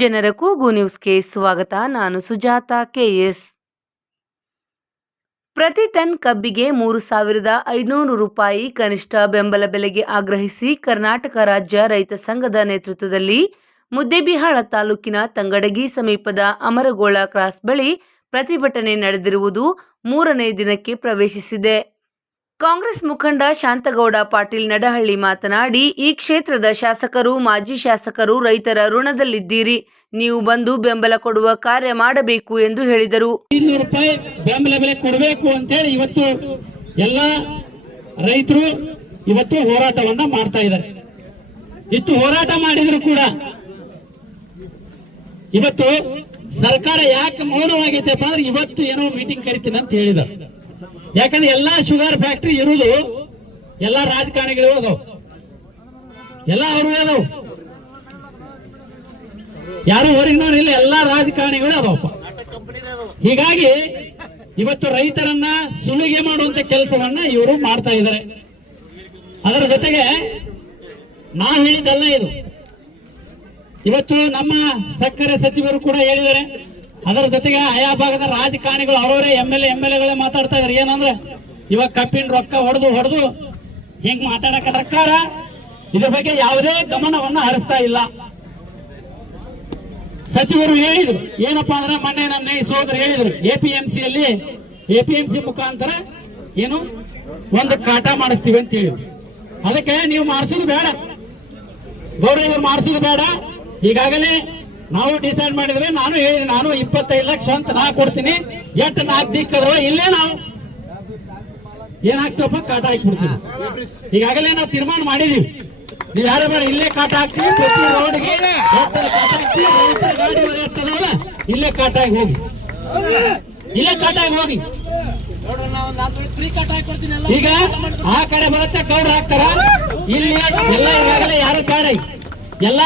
ಜನರ ಕೂಗು ನ್ಯೂಸ್ಗೆ ಸ್ವಾಗತ. ನಾನು ಸುಜಾತ ಕೆಎಸ್. ಪ್ರತಿ ಟನ್ ಕಬ್ಬಿಗೆ ಮೂರು ಸಾವಿರದ ಐನೂರು ರೂಪಾಯಿ ಕನಿಷ್ಠ ಬೆಂಬಲ ಬೆಲೆಗೆ ಆಗ್ರಹಿಸಿ ಕರ್ನಾಟಕ ರಾಜ್ಯ ರೈತ ಸಂಘದ ನೇತೃತ್ವದಲ್ಲಿ ಮುದ್ದೇಬಿಹಾಳ ತಾಲೂಕಿನ ತಂಗಡಗಿ ಸಮೀಪದ ಅಮರಗೋಳ ಕ್ರಾಸ್ ಬಳಿ ಪ್ರತಿಭಟನೆ ನಡೆದಿರುವುದು ಮೂರನೇ ದಿನಕ್ಕೆ ಪ್ರವೇಶಿಸಿದೆ. ಕಾಂಗ್ರೆಸ್ ಮುಖಂಡ ಶಾಂತಗೌಡ ಪಾಟೀಲ್ ನಡಹಳ್ಳಿ ಮಾತನಾಡಿ, ಈ ಕ್ಷೇತ್ರದ ಶಾಸಕರು, ಮಾಜಿ ಶಾಸಕರು ರೈತರ ಋಣದಲ್ಲಿದ್ದೀರಿ. ನೀವು ಬಂದು ಬೆಂಬಲ ಕೊಡುವ ಕಾರ್ಯ ಮಾಡಬೇಕು ಎಂದು ಹೇಳಿದರು. ಇನ್ನೂರು ರೂಪಾಯಿ ಬೆಂಬಲ ಬೆಲೆ ಕೊಡಬೇಕು ಅಂತೇಳಿ ಇವತ್ತು ಎಲ್ಲ ರೈತರು ಇವತ್ತು ಹೋರಾಟವನ್ನ ಮಾಡ್ತಾ ಇದ್ದಾರೆ. ಇಷ್ಟು ಹೋರಾಟ ಮಾಡಿದ್ರು ಕೂಡ ಇವತ್ತು ಸರ್ಕಾರ ಯಾಕೆ ಮೌನವಾಗಿತ್ತಪ್ಪ ಅಂದ್ರೆ ಇವತ್ತು ಏನೋ ಮೀಟಿಂಗ್ ಕರಿತೀನಿ ಅಂತ ಹೇಳಿದ ಯಾಕಂದ್ರೆ ಎಲ್ಲಾ ಶುಗರ್ ಫ್ಯಾಕ್ಟ್ರಿ ಇರುವುದು ಎಲ್ಲಾ ರಾಜಕಾರಣಿಗಳು ಅದಾವ ಎಲ್ಲ ಅವರು ಅದಾವ ಯಾರು ಹೊರಗಿನವ್ರು ಇಲ್ಲ, ಎಲ್ಲಾ ರಾಜಕಾರಣಿಗಳು ಅದಾವಪ್ಪ ಹೀಗಾಗಿ ಇವತ್ತು ರೈತರನ್ನ ಸುಲಿಗೆ ಮಾಡುವಂತ ಕೆಲಸವನ್ನ ಇವರು ಮಾಡ್ತಾ ಇದ್ದಾರೆ. ಅದರ ಜೊತೆಗೆ ನಾ ಹೇಳಿದ್ದಲ್ಲ ಇದು. ಇವತ್ತು ನಮ್ಮ ಸಕ್ಕರೆ ಸಚಿವರು ಕೂಡ ಹೇಳಿದ್ದಾರೆ. ಅದರ ಜೊತೆಗೆ ಆಯಾ ಭಾಗದ ರಾಜಕಾರಣಿಗಳು ಅವರವರೇ ಎಂ ಎಲ್ ಎಂ ಎಲ್ ಎಗಳೇ ಮಾತಾಡ್ತಾ ಇದಾರೆ. ಏನಂದ್ರೆ, ಇವಾಗ ಕಪ್ಪಿನ ರೊಕ್ಕ ಹೊಡೆದು ಹೊಡೆದು ಹಿಂಗ್ ಮಾತಾಡಕ ಸರ್ಕಾರ ಇದ್ರ ಬಗ್ಗೆ ಯಾವುದೇ ಗಮನವನ್ನ ಹರಿಸ್ತಾ ಇಲ್ಲ. ಸಚಿವರು ಹೇಳಿದ್ರು, ಏನಪ್ಪಾ ಅಂದ್ರೆ ಮೊನ್ನೆ ನನ್ನ ಸೋದರ ಹೇಳಿದ್ರು ಎಪಿಎಂಸಿ ಅಲ್ಲಿ ಎಪಿಎಂಸಿ ಮುಖಾಂತರ ಏನು ಒಂದು ಕಾಟ ಮಾಡಿಸ್ತೀವಿ ಅಂತ ಹೇಳಿ ಅದಕ್ಕೆ ನೀವು ಮಾಡಿಸೋದು ಬೇಡ. ಗೌರವ ಮಾಡಿಸೋದು ಬೇಡ. ಈಗಾಗಲೇ ನಾವು ಡಿಸೈಡ್ ಮಾಡಿದ್ರೆ ನಾನು ಹೇಳಿ ನಾನು ಇಪ್ಪತ್ತೈದು ಲಕ್ಷ ಅಂತ ನಾ ಕೊಡ್ತೀನಿ. ಎಷ್ಟು ನಾಲ್ಕು ದಿಕ್ಕದ್ರ ಇಲ್ಲೇ ನಾವು. ಏನಾಗ್ತೀವಪ್ಪ ಕಾಟ ಹಾಕ್ಬಿಡ್ತೀವಿ. ಈಗಾಗಲೇ ನಾವು ತೀರ್ಮಾನ ಮಾಡಿದೀವಿ. ನೀವು ಯಾರು ಬೇಡ ಇಲ್ಲೇ ಕಾಟ ಹಾಕ್ತೀವಿ. ಪ್ರತಿ ರೋಡ್ಗೆ ಎಷ್ಟು ಕಾಟ ಹಾಕ್ತೀವಿ. ರೈತರ ಗಾಡಿ ಇಲ್ಲೇ ಕಾಟ ಆಗಿ ಹೋಗಿ. ಇಲ್ಲೇ ಕಾಟ ಆಗಿ ಹೋಗಿ. ಈಗ ಆ ಕಡೆ ಬರುತ್ತೆ ಕೌಡ್ರ ಹಾಕ್ತಾರ? ಇಲ್ಲಿ ಎಲ್ಲ ಈಗಾಗಲೇ ಯಾರು ಬೇಡ. ಎಲ್ಲ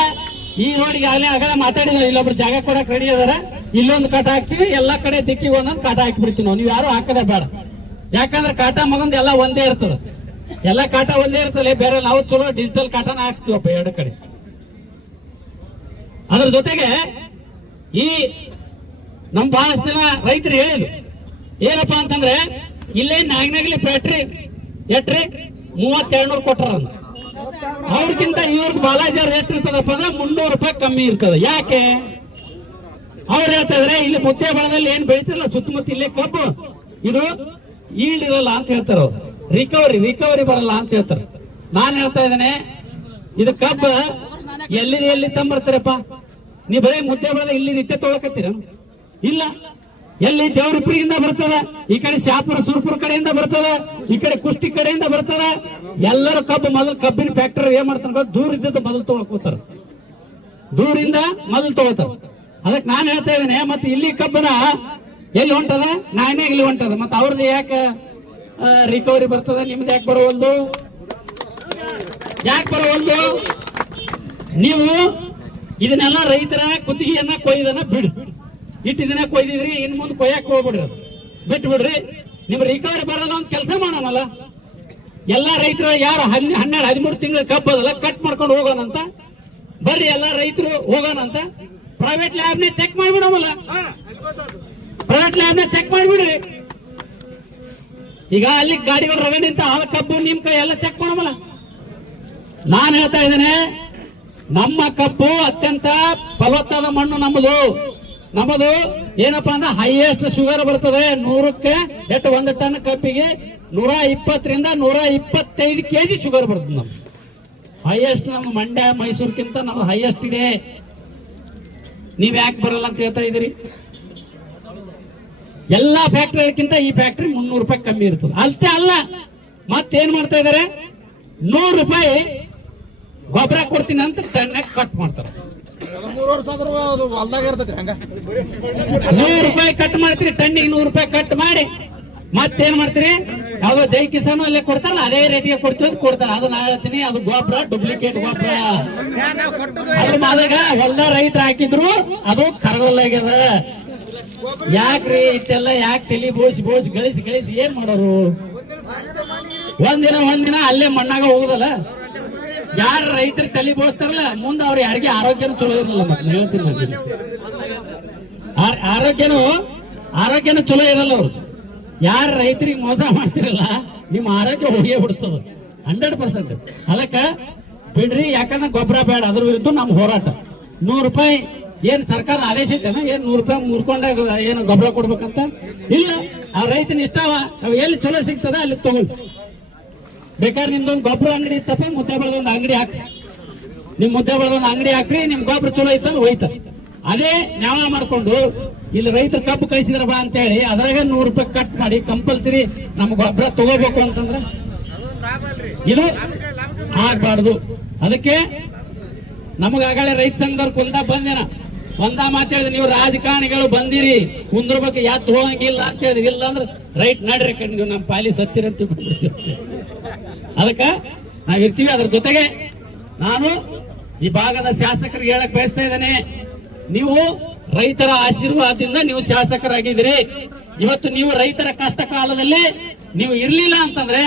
ಈ ರೋಡ್ಗೆ ಆಗ್ಲೇ ಆಗಲೇ ಮಾತಾಡಿದ ಇಲ್ಲೊಬ್ರು ಜಾಗ ಕೊಡಕ್ ರೆಡಿ ಅದಾರ ಇಲ್ಲೊಂದು ಕಾಟ ಹಾಕ್ತಿವಿ. ಎಲ್ಲಾ ಕಡೆ ದಿಕ್ಕಿಗೆ ಒಂದೊಂದು ಕಾಟ ಹಾಕಿಬಿಡ್ತೀವಿ ನಾವು. ನೀವು ಯಾರು ಹಾಕದೇ ಬೇಡ. ಯಾಕಂದ್ರೆ ಕಾಟ ಮಗಂದ್ ಎಲ್ಲ ಒಂದೇ ಇರ್ತದ. ಎಲ್ಲ ಕಾಟ ಒಂದೇ ಇರ್ತದೆ. ಬೇರೆ ನಾವು ಚಲೋ ಡಿಜಿಟಲ್ ಕಾಟನ ಹಾಕ್ಸ್ತೀವಪ್ಪ ಎರಡು ಕಡೆ. ಅದ್ರ ಜೊತೆಗೆ ಈ ನಮ್ ಬಹಳಷ್ಟು ಜನ ರೈತರು ಹೇಳಿದ್ರು. ಏನಪ್ಪಾ ಅಂತಂದ್ರೆ, ಇಲ್ಲೇ ನಾಗ್ನಾಗ್ಲಿ ಫ್ಯಾಕ್ಟ್ರಿ ಎಟ್ರಿ? ಮೂವತ್ತೆರಡು ನೂರು ಕೊಟ್ಟಾರ ಅವ್ರಿಗಿಂತ ಇವ್ರದ್ದು ಬಾಲಾಜಿ ಅವ್ರ ಎಷ್ಟು ಇರ್ತದಪ್ಪ ಅಂದ್ರೆ ಮುನ್ನೂರು ರೂಪಾಯಿ ಕಮ್ಮಿ ಇರ್ತದೆ. ಯಾಕೆ? ಅವ್ರು ಹೇಳ್ತಾ ಇದ್ರೆ, ಇಲ್ಲಿ ಮುದ್ದೆ ಬಳದಲ್ಲಿ ಏನ್ ಬೆಳಿತಿರಲ್ಲ, ಸುತ್ತಮುತ್ತ ಇಲ್ಲೇ ಕಬ್ಬು. ಇದು ಈಲ್ಡ್ ಇರಲ್ಲ ಅಂತ ಹೇಳ್ತಾರ ಅವ್ರು. ರಿಕವರಿ ರಿಕವರಿ ಬರಲ್ಲ ಅಂತ ಹೇಳ್ತಾರೆ. ನಾನ್ ಹೇಳ್ತಾ ಇದ್ದೇನೆ, ಇದು ಕಬ್ಬ ಎಲ್ಲಿ ಎಲ್ಲಿ ತಂಬರ್ತಾರಪ್ಪ ನೀ ಬರೀ ಮುದ್ದೆ ಬಳದ ಇಲ್ಲಿ ನಿತ್ಯ ತೊಳಕತ್ತೀರ ಇಲ್ಲ. ಎಲ್ಲಿ ದೇವ್ರಿಪ್ರಿಯಿಂದ ಬರ್ತದ? ಈ ಕಡೆ ಶಾಪುರ, ಸುರ್ಪುರ ಕಡೆಯಿಂದ ಬರ್ತದ, ಈ ಕಡೆ ಕುಷ್ಟಿ ಕಡೆಯಿಂದ ಬರ್ತದ. ಎಲ್ಲರೂ ಕಬ್ಬು ಮೊದಲು ಕಬ್ಬಿನ ಫ್ಯಾಕ್ಟರಿ ಏನ್ ಮಾಡ್ತಾರೆ? ದೂರ ಇದ್ದದ್ದು ಮೊದಲು ತೊಗೊಳಕೋತಾರ ದೂರಿಂದ ಮೊದಲು ತಗೋತಾರ. ಅದಕ್ಕೆ ನಾನು ಹೇಳ್ತಾ ಇದ್ದೇನೆ, ಮತ್ತೆ ಇಲ್ಲಿ ಕಬ್ಬನ ಎಲ್ಲಿ ಹೊಂಟದ? ನಾನೇ ಇಲ್ಲಿ ಹೊಂಟದ. ಮತ್ತೆ ಅವ್ರದ್ದು ಯಾಕೆ ರಿಕವರಿ ಬರ್ತದ? ನಿಮ್ದು ಯಾಕೆ ಬರೋವಲ್ದು ಯಾಕೆ ಬರೋವಲ್ದು ನೀವು ಇದನ್ನೆಲ್ಲ ರೈತರ ಕುತ್ತಿಗೆಯನ್ನ ಕೊಯ್ದನ್ನ ಬಿಡು. ಇಟ್ಟು ದಿನ ಕೊಯ್ದಿದ್ರಿ ಇನ್ ಮುಂದೆ ಕೊಯ್ಯಕ್ ಹೋಗ್ಬಿಡ್ರಿ. ಬಿಟ್ಟು ಬಿಡ್ರಿ ನಿಮ್ ರಿಕವರಿ ಬರಲ್ಲ ಒಂದು ಕೆಲಸ ಮಾಡೋಣಲ್ಲ ಎಲ್ಲಾ ರೈತರು ಯಾರು ಹನ್ನೆ ಹನ್ನೆರಡು ಹದಿಮೂರು ತಿಂಗಳು ಕಬ್ಬದಲ್ಲ ಕಟ್ ಮಾಡ್ಕೊಂಡು ಹೋಗೋಣಂತ. ಬರ್ರಿ ಎಲ್ಲಾ ರೈತರು ಹೋಗೋಣ ಅಂತ ಪ್ರೈವೇಟ್ ಲ್ಯಾಬ್ನೇ ಚೆಕ್ ಮಾಡಿಬಿಡಮಲ್ಲ. ಪ್ರೈವೇಟ್ ಲ್ಯಾಬ್ನೇ ಚೆಕ್ ಮಾಡಿಬಿಡ್ರಿ. ಈಗ ಅಲ್ಲಿ ಗಾಡಿಗಳು ರವೆ ನಿಂತ ಆ ಕಬ್ಬು ನಿಮ್ ಕೈ ಎಲ್ಲ ಚೆಕ್ ಮಾಡಮಲ್ಲ. ನಾನು ಹೇಳ್ತಾ ಇದ್ದೇನೆ ನಮ್ಮ ಕಬ್ಬು ಅತ್ಯಂತ ಫಲವತ್ತಾದ ಮಣ್ಣು ನಮ್ಮದು. ನಮ್ಮದು ಏನಪ್ಪಾ ಅಂದ್ರೆ ಹೈಯೆಸ್ಟ್ ಶುಗರ್ ಬರ್ತದೆ ನೂರಕ್ಕೆ ಎಷ್ಟು ಒಂದು ಟನ್ ಕಪ್ಪಿಗೆ ನೂರ ಇಪ್ಪತ್ತರಿಂದ ನೂರ ಇಪ್ಪತ್ತೈದು ಕೆಜಿ ಶುಗರ್ ಬರ್ತದೆ ನಮ್ಮ ಹೈಯೆಸ್ಟ್ ನಮ್ಮ ಮಂಡ್ಯ ಮೈಸೂರ್ಗಿಂತ ನಮ್ದು ಹೈಯೆಸ್ಟ್ ಇದೆ. ನೀವ್ ಯಾಕೆ ಬರಲ್ಲ ಅಂತ ಹೇಳ್ತಾ ಇದ್ದೀರಿ? ಎಲ್ಲಾ ಫ್ಯಾಕ್ಟ್ರಿಗಳಿಗಿಂತ ಈ ಫ್ಯಾಕ್ಟ್ರಿ ಮುನ್ನೂರು ರೂಪಾಯಿ ಕಮ್ಮಿ ಇರ್ತದೆ. ಅಷ್ಟೇ ಅಲ್ಲ, ಮತ್ತೇನ್ ಮಾಡ್ತಾ ಇದಾರೆ? ನೂರು ರೂಪಾಯಿ ಗೊಬ್ಬರ ಕೊಡ್ತೀನಿ ಅಂತ ಕಟ್ ಮಾಡ್ತಾರೆ. ಅದು ನೂರು ರೂಪಾಯಿ ಕಟ್ ಮಾಡ್ತೀರಿ, ಟನ್ನಿಗೆ ನೂರು ರೂಪಾಯಿ ಕಟ್ ಮಾಡಿ. ಮತ್ತೇನ್ ಮಾಡ್ತೀರಿ? ಯಾವ್ದೋ ಜೈ ಕಿಸಾನ್ ಅಲ್ಲೇ ಕೊಡ್ತಾರಲ್ಲ, ಅದೇ ರೇಟಿಗೆ ಕೊಡ್ತೀವಿ ಕೊಡ್ತಾರ. ಅದು ನಾ ಹೇಳ್ತೀನಿ, ಅದು ಗೊಬ್ಬರ ಡೂಪ್ಲಿಕೇಟ್ ಗೊಬ್ಬರ ಅದು ಮಾದಾಗ ಹೊಲ್ದ ರೈತರು ಹಾಕಿದ್ರು, ಅದು ಕರಗಲ್ಲಾಗ್ಯದ. ಯಾಕ್ರಿ ಇಷ್ಟೆಲ್ಲ ಯಾಕೆ ತಲಿ ಬೋಸಿ ಬೋಸಿ ಗಳಿಸಿ ಗಳಿಸಿ ಏನ್ ಮಾಡೋರು? ಒಂದಿನ ಒಂದಿನ ಅಲ್ಲೇ ಮಣ್ಣಾಗ ಹೋಗುದಲ್ಲ. ಯಾರು ರೈತರು ತಲೆ ಬೋಳ್ತಾರಲ್ಲ ಮುಂದೆ ಅವ್ರು ಯಾರಿಗೆ ಆರೋಗ್ಯನೂ ಚಲೋ ಇರಲ್ಲ ಮತ್ತೆ ಆರೋಗ್ಯನೂ ಆರೋಗ್ಯನೂ ಚಲೋ ಇರಲ್ಲ ಅವ್ರು. ಯಾರು ರೈತರಿಗೆ ಮೋಸ ಮಾಡ್ತಿರಲ್ಲ, ನಿಮ್ಮ ಆರೋಗ್ಯ ಹೋಗೇ ಬಿಡ್ತದ. Hundred percent. ಅದಕ್ಕ ಬಿಡ್ರಿ, ಯಾಕಂದ್ರೆ ಗೊಬ್ಬರ ಬೇಡ, ಅದ್ರ ವಿರುದ್ಧ ನಮ್ಮ ಹೋರಾಟ. ನೂರು ರೂಪಾಯಿ ಏನ್ ಸರ್ಕಾರ ಆದೇಶ ಐತೆನ? ಏನ್ ನೂರು ರೂಪಾಯಿ ಮುರ್ಕೊಂಡಾಗ ಏನು ಗೊಬ್ಬರ ಕೊಡ್ಬೇಕಂತ? ಇಲ್ಲ. ಆ ರೈತನ ಇಷ್ಟವ ಎಲ್ಲಿ ಚಲೋ ಸಿಗ್ತದ ಅಲ್ಲಿ ತಗೊಳ್ಳಿ. ಬೇಕಾದ್ರೆ ನಿಮ್ದೊಂದು ಗೊಬ್ಬರ ಅಂಗಡಿ ಇತ್ತಪ್ಪ, ಮುದ್ದೆ ಬೆಳೆದೊಂದು ಅಂಗಡಿ ಹಾಕಿ ನಿಮ್ ಮುದ್ದೆ ಬೆಳೆದೊಂದು ಅಂಗಡಿ ಹಾಕ್ರಿ, ನಿಮ್ ಗೊಬ್ಬರ ಚಲೋ ಐತಂದ್ರೆ ಹೋಯ್ತ. ಅದೇ ನ್ಯಾಯ ಮಾಡ್ಕೊಂಡು, ಇಲ್ಲಿ ರೈತರು ಕಬ್ಬು ಕಳಿಸಿದ್ರ ಬಾ ಅಂತ ಹೇಳಿ ಅದ್ರಾಗ ನೂರು ರೂಪಾಯಿ ಕಟ್ ಮಾಡಿ ಕಂಪಲ್ಸರಿ ನಮ್ ಗೊಬ್ಬರ ತಗೋಬೇಕು ಅಂತಂದ್ರೆ ಇದು ಆಗ್ಬಾರ್ದು. ಅದಕ್ಕೆ ನಮಗಾಗಲೇ ರೈತ ಸಂಘದವ್ರು ಕುಂದ ಬಂದೇನ. ಒಂದ ಮಾತು ಹೇಳಿದ್ರೆ ನೀವು ರಾಜಕಾರಣಿಗಳು ಬಂದಿರಿ ಕುಂದ್ರಬೇಕು ಯಾತ್ ಹೋಗಂಗಿಲ್ಲ ಅಂತ ಹೇಳಿದ್ರಿ ಇಲ್ಲ ಅಂದ್ರೆ ರೈಟ್ ನಡ್ರಿ ಕಣ್, ನೀವು ನಮ್ಮ ಪಾಲಿ ಸತ್ತಿರ ಅಂತ ತಿಳ್ಕೊಂಡ್ಬಿಡ್ತೀವಿ. ಅದಕ್ಕ ನಾವಿರ್ತೀವಿ ಅದ್ರ ಜೊತೆಗೆ ನಾನು ಈ ಭಾಗದ ಶಾಸಕರಿಗೆ ಹೇಳಕ್ ಬಯಸ್ತಾ ಇದ್ದೇನೆ. ನೀವು ರೈತರ ಆಶೀರ್ವಾದದಿಂದ ನೀವು ಶಾಸಕರಾಗಿದ್ದೀರಿ. ಇವತ್ತು ನೀವು ರೈತರ ಕಷ್ಟ ಕಾಲದಲ್ಲಿ ನೀವು ಇರ್ಲಿಲ್ಲ ಅಂತಂದ್ರೆ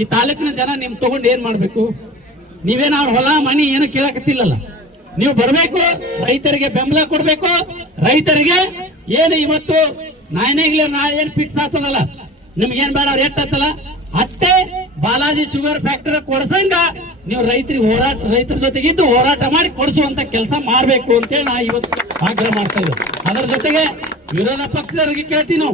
ಈ ತಾಲೂಕಿನ ಜನ ನಿಮ್ ತಗೊಂಡು ಏನ್ ಮಾಡ್ಬೇಕು? ನೀವೇನ ಹೊಲ, ಮನಿ ಏನು ಕೇಳಕತ್ತಿಲ್ಲಲ್ಲ. ನೀವು ಬರಬೇಕು, ರೈತರಿಗೆ ಬೆಂಬಲ ಕೊಡ್ಬೇಕು. ರೈತರಿಗೆ ಏನು ಇವತ್ತು ನಾಯನೆಗ್ಲೆ ನಾಳೆ ಏನ್ ಫಿಕ್ಸ್ ಆಗ್ತದಲ್ಲ? ನಿಮ್ಗೇನ್ ಬೇಡ ರೇಟ್ ಆಗ್ತಲ್ಲ ಅಷ್ಟೇ ಬಾಲಾಜಿ ಶುಗರ್ ಫ್ಯಾಕ್ಟರಿ ಕೊಡ್ಸಂಗ ನೀವು ರೈತರಿಗೆ ಹೋರಾಟ, ರೈತರ ಜೊತೆಗಿದ್ದು ಹೋರಾಟ ಮಾಡಿ ಕೊಡಿಸುವಂತ ಕೆಲಸ ಮಾಡಬೇಕು ಅಂತೇಳಿ ನಾ ಇವತ್ತು ಆಗ್ರಹ ಮಾಡ್ತಾ ಇದ್ದೆ ಅದರ ಜೊತೆಗೆ ವಿರೋಧ ಪಕ್ಷದವರಿಗೆ ಕೇಳ್ತೀವಿ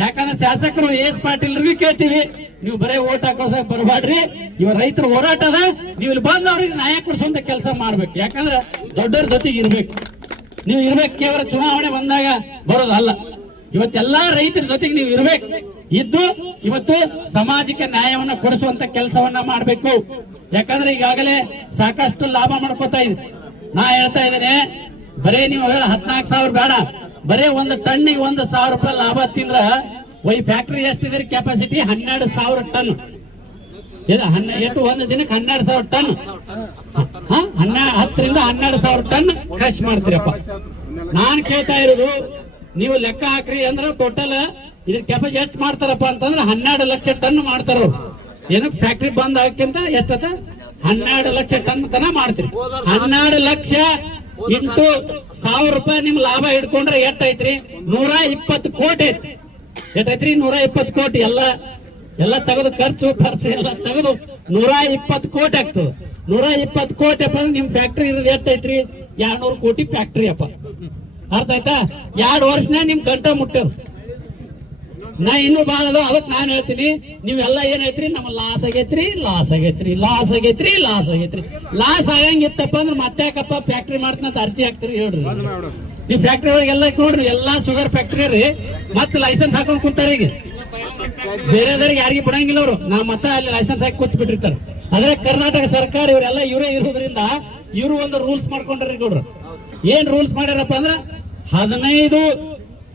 ಯಾಕಂದ್ರೆ ಶಾಸಕರು ಎಸ್ ಪಾಟೀಲ್ರಿಗೂ ಕೇಳ್ತೀವಿ, ನೀವು ಬರೇ ಓಟ್ ಹಾಕೋಸಕ್ ಬರಬಾಡ್ರಿ ಇವ ರೈತರ ಹೋರಾಟ ಅದ, ನೀವು ಇಲ್ಲಿ ಬಂದು ಅವ್ರಿಗೆ ನ್ಯಾಯ ಕೊಡಿಸುವಂತ ಕೆಲಸ ಮಾಡ್ಬೇಕು. ಯಾಕಂದ್ರೆ ದೊಡ್ಡವ್ರ ಜೊತೆಗೆ ಇರ್ಬೇಕು. ನೀವು ಇರ್ಬೇಕು, ಕೇವಲ ಚುನಾವಣೆ ಬಂದಾಗ ಬರೋದಲ್ಲ. ಇವತ್ತೆಲ್ಲಾ ರೈತರ ಜೊತೆಗೆ ನೀವು ಇರ್ಬೇಕು. ಇದ್ದು ಇವತ್ತು ಸಮಾಜಕ್ಕೆ ನ್ಯಾಯವನ್ನ ಕೊಡಿಸುವಂತ ಕೆಲಸವನ್ನ ಮಾಡಬೇಕು. ಯಾಕಂದ್ರೆ ಈಗಾಗಲೇ ಸಾಕಷ್ಟು ಲಾಭ ಮಾಡ್ಕೋತಾ ಇದೆ, ನಾ ಹೇಳ್ತಾ ಇದ್ದೇನೆ, ಬರೇ ನೀವು ಹೇಳ ಹದ್ನಾಲ್ಕು ಸಾವಿರ ಬೇಡ. ಬರೇ ಒಂದು ಟನ್ನಿಗೆ ಒಂದು ಸಾವಿರ ರೂಪಾಯಿ ಲಾಭ ತಿಂದ್ರ ಒಯ್ ಫ್ಯಾಕ್ಟ್ರಿ ಎಷ್ಟಿದೆ ಕೆಪಾಸಿಟಿ ಹನ್ನೆರಡು ಸಾವಿರ ಟನ್. ಇದು ಎಷ್ಟು ಒಂದು ದಿನಕ್ಕೆ ಹನ್ನೆರಡು ಸಾವಿರ ಟನ್? ಹನ್ನೆರಡು ಹತ್ತರಿಂದ ಹನ್ನೆರಡು ಸಾವಿರ ಟನ್ ಖರ್ಚು ಮಾಡ್ತೀರಪ್ಪ. ನಾನ್ ಕೇಳ್ತಾ ಇರೋದು, ನೀವು ಲೆಕ್ಕ ಹಾಕ್ರಿ ಅಂದ್ರೆ ಟೋಟಲ್ ಇದ್ರ ಕೆಪಾಸಿಟಿ ಎಷ್ಟು ಮಾಡ್ತಾರಪ್ಪ ಅಂತಂದ್ರೆ ಹನ್ನೆರಡು ಲಕ್ಷ ಟನ್ ಮಾಡ್ತಾರ ಏನು ಫ್ಯಾಕ್ಟ್ರಿ ಬಂದ್ ಆಗಕ್ಕಿಂತ ಎಷ್ಟ ಹನ್ನೆರಡು ಲಕ್ಷ ಟನ್ ತನ ಮಾಡ್ತೀರಿ. ಹನ್ನೆರಡು ಲಕ್ಷ ಇಂಟು ಸಾವಿರ ರೂಪಾಯಿ ನಿಮ್ ಲಾಭ ಹಿಡ್ಕೊಂಡ್ರೆ ಎಷ್ಟೈತ್ರಿ? ನೂರ ಇಪ್ಪತ್ತು ಕೋಟಿ ಐತಿ. ಎಷ್ಟೈತ್ರಿ? ನೂರ ಇಪ್ಪತ್ತು ಕೋಟಿ. ಎಲ್ಲ ಎಲ್ಲ ತೆಗೆದು ಖರ್ಚು ಖರ್ಚು ಎಲ್ಲ ತೆಗೆದು ನೂರ ಇಪ್ಪತ್ತು ಕೋಟಿ ಆಗ್ತದೆ. ನೂರ ಇಪ್ಪತ್ತು ಕೋಟಿ ಅಪ್ಪ ನಿಮ್ ಫ್ಯಾಕ್ಟ್ರಿ ಇರೋದು ಎಷ್ಟೈತ್ರಿ? ಎರಡ್ನೂರು ಕೋಟಿ ಫ್ಯಾಕ್ಟ್ರಿ ಅಪ್ಪ. ಅರ್ಥ ಆಯ್ತಾ? ಎರಡು ವರ್ಷನೇ ನಿಮ್ ಗಂಟೆ ಮುಟ್ಟರು ನಾ ಇನ್ನೂ ಬಾಳ ಅದ ಅದಕ್ಕೆ ನಾನು ಹೇಳ್ತೀನಿ. ನೀವೆಲ್ಲ ಏನೈತ್ರಿ ನಮ್ಮ ಲಾಸ್ ಆಗೈತ್ರಿ ಲಾಸ್ ಆಗೈತ್ರಿ ಲಾಸ್ ಆಗೈತ್ರಿ ಲಾಸ್ ಆಗೈತ್ರಿ. ಲಾಸ್ ಆಗಂಗಿತ್ತಪ್ಪ ಅಂದ್ರೆ ಮತ್ತೆ ಯಾಕಪ್ಪ ಫ್ಯಾಕ್ಟ್ರಿ ಮಾಡ್ತಂತ ಅರ್ಜಿ ಹಾಕ್ತೀರಿ ಹೇಳ್ರಿ. ನೀವು ಫ್ಯಾಕ್ಟ್ರಿ ಒಳಗೆಲ್ಲ ನೋಡ್ರಿ ಎಲ್ಲಾ ಶುಗರ್ ಫ್ಯಾಕ್ಟ್ರಿ ರೀ. ಮತ್ತೆ ಲೈಸೆನ್ಸ್ ಹಾಕೊಂಡು ಕುಂತಾರ ಈಗ. ಬೇರೆದವ್ರಿಗೆ ಯಾರಿಗೆ ಬಿಡಂಗಿಲ್ಲ ಅವರು. ನಾ ಮತ್ತ ಅಲ್ಲಿ ಲೈಸೆನ್ಸ್ ಹಾಕಿ ಕೂತ್ ಬಿಟ್ಟಿರ್ತಾರೆ. ಆದ್ರೆ ಕರ್ನಾಟಕ ಸರ್ಕಾರ ಇವರೆಲ್ಲ ಇವರೇ ಇರೋದ್ರಿಂದ ಇವರು ಒಂದು ರೂಲ್ಸ್ ಮಾಡ್ಕೊಂಡ್ರಿ ನೋಡ್ರಿ ಏನ್ ರೂಲ್ಸ್ ಮಾಡ್ಯಾರಪ್ಪ ಅಂದ್ರ ಹದಿನೈದು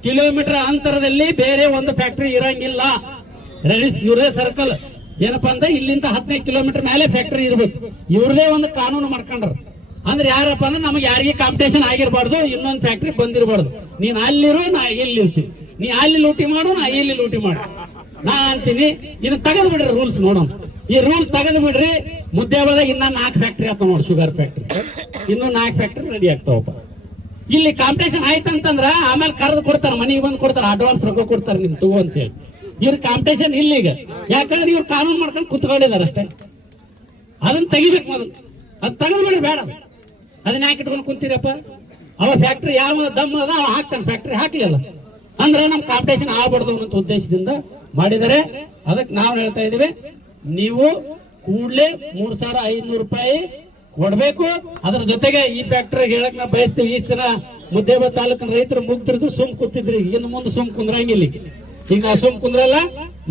ಕಿಲೋಮೀಟರ್ ಅಂತರದಲ್ಲಿ ಬೇರೆ ಒಂದು ಫ್ಯಾಕ್ಟರಿ ಇರಂಗಿಲ್ಲ. ರೆಡಿಸ್ ಇವರೇ ಸರ್ಕಲ್ ಏನಪ್ಪಾ ಅಂದ್ರೆ, ಇಲ್ಲಿಂದ ಹದಿನೈದು ಕಿಲೋಮೀಟರ್ ಮೇಲೆ ಫ್ಯಾಕ್ಟರಿ ಇರ್ಬೇಕು. ಇವ್ರದೇ ಒಂದು ಕಾನೂನು ಮಾಡ್ಕೊಂಡ್ರ. ಅಂದ್ರೆ ಯಾರಪ್ಪ ಅಂದ್ರೆ, ನಮಗೆ ಯಾರಿಗೆ ಕಾಂಪಿಟೇಷನ್ ಆಗಿರ್ಬಾರ್ದು, ಇನ್ನೊಂದು ಫ್ಯಾಕ್ಟ್ರಿ ಬಂದಿರಬಾರ್ದು. ನೀನ್ ಅಲ್ಲಿರು, ನಾ ಇಲ್ಲಿ ಇರ್ತೀನಿ. ನೀ ಅಲ್ಲಿ ಲೂಟಿ ಮಾಡು, ನಾ ಇಲ್ಲಿ ಲೂಟಿ ಮಾಡು. ನಾ ಅಂತೀನಿ. ಇನ್ನು ತೆಗೆದು ಬಿಡ್ರಿ ರೂಲ್ಸ್ ನೋಡೋಣ. ಈ ರೂಲ್ಸ್ ತೆಗೆದು ಬಿಡ್ರಿ, ಮುದ್ದೆ ಬಳದಾಗ ಇನ್ನ ನಾಲ್ಕು ಫ್ಯಾಕ್ಟ್ರಿ ಆಗ್ತಾವ ನೋಡಿ ಶುಗರ್ ಫ್ಯಾಕ್ಟ್ರಿ ಇನ್ನೂ ನಾಲ್ಕು ಫ್ಯಾಕ್ಟ್ರಿ ರೆಡಿ ಆಗ್ತಾವಪ್ಪ. ಇಲ್ಲಿ ಕಾಂಪಿಟೇಷನ್ ಆಯ್ತಂತಂದ್ರ ಆಮೇಲೆ ಕರೆದು ಕೊಡ್ತಾರ, ಮನೆಗೆ ಬಂದು ಕೊಡ್ತಾರ ಅಡ್ವಾನ್ಸ್ ರೊಕ್ಕ ಕೊಡ್ತಾರ ನಿಮ್ ತಗೋ ಅಂತ ಹೇಳಿ. ಇವ್ರ ಕಾಂಪಿಟೇಷನ್ ಇಲ್ಲ ಈಗ. ಯಾಕಂದ್ರೆ ಇವ್ರು ಕಾನೂನು ಮಾಡ್ಕೊಂಡು ಕುತ್ಕೊಂಡಿದಾರೆ ಅಷ್ಟೇ. ಅದನ್ನ ತೆಗಿಬೇಕು ಮೊದಲು. ಅದ್ ತೆಗೆದು ಬೇಡ. ಅದನ್ನ ಯಾಕೆ ಇಟ್ಕೊಂಡು ಕುಂತೀರಪ್ಪ? ಅವ ಫ್ಯಾಕ್ಟ್ರಿ ಯಾವ ದಮ್ ಅದ, ಅವ ಹಾಕ್ತಾನೆ. ಫ್ಯಾಕ್ಟ್ರಿ ಹಾಕ್ಲಿಲ್ಲ ಅಂದ್ರೆ ನಮ್ ಕಾಂಪಿಟೇಷನ್ ಆಗ್ಬಾರ್ದು ಅನ್ನೋ ಉದ್ದೇಶದಿಂದ ಮಾಡಿದರೆ ಅದಕ್ಕೆ ನಾವು ಹೇಳ್ತಾ ಇದೀವಿ, ನೀವು ಕೂಡ್ಲೆ ಮೂರ್ ಸಾವಿರ ಐದ್ನೂರು ರೂಪಾಯಿ ಕೊಡ್ಬೇಕು. ಅದ್ರ ಜೊತೆಗೆ ಈ ಫ್ಯಾಕ್ಟರಿ ಹೇಳಕ್ ನಾವು ಬಯಸ್ತೀವಿ ಈ ದಿನ ಮುದ್ದೇಬ ತಾಲೂಕಿನ ರೈತರು ಮುಗ್ದಿರ್ದು ಸುಮ್ ಕೂತಿದ್ರಿ. ಇನ್ನು ಮುಂದೆ ಸುಮ್ ಕುಂದ್ರಂಗಿಲ್ಲ ಈಗ. ನಾವು ಸುಮ್ ಕುಂದ್ರಲ್ಲ,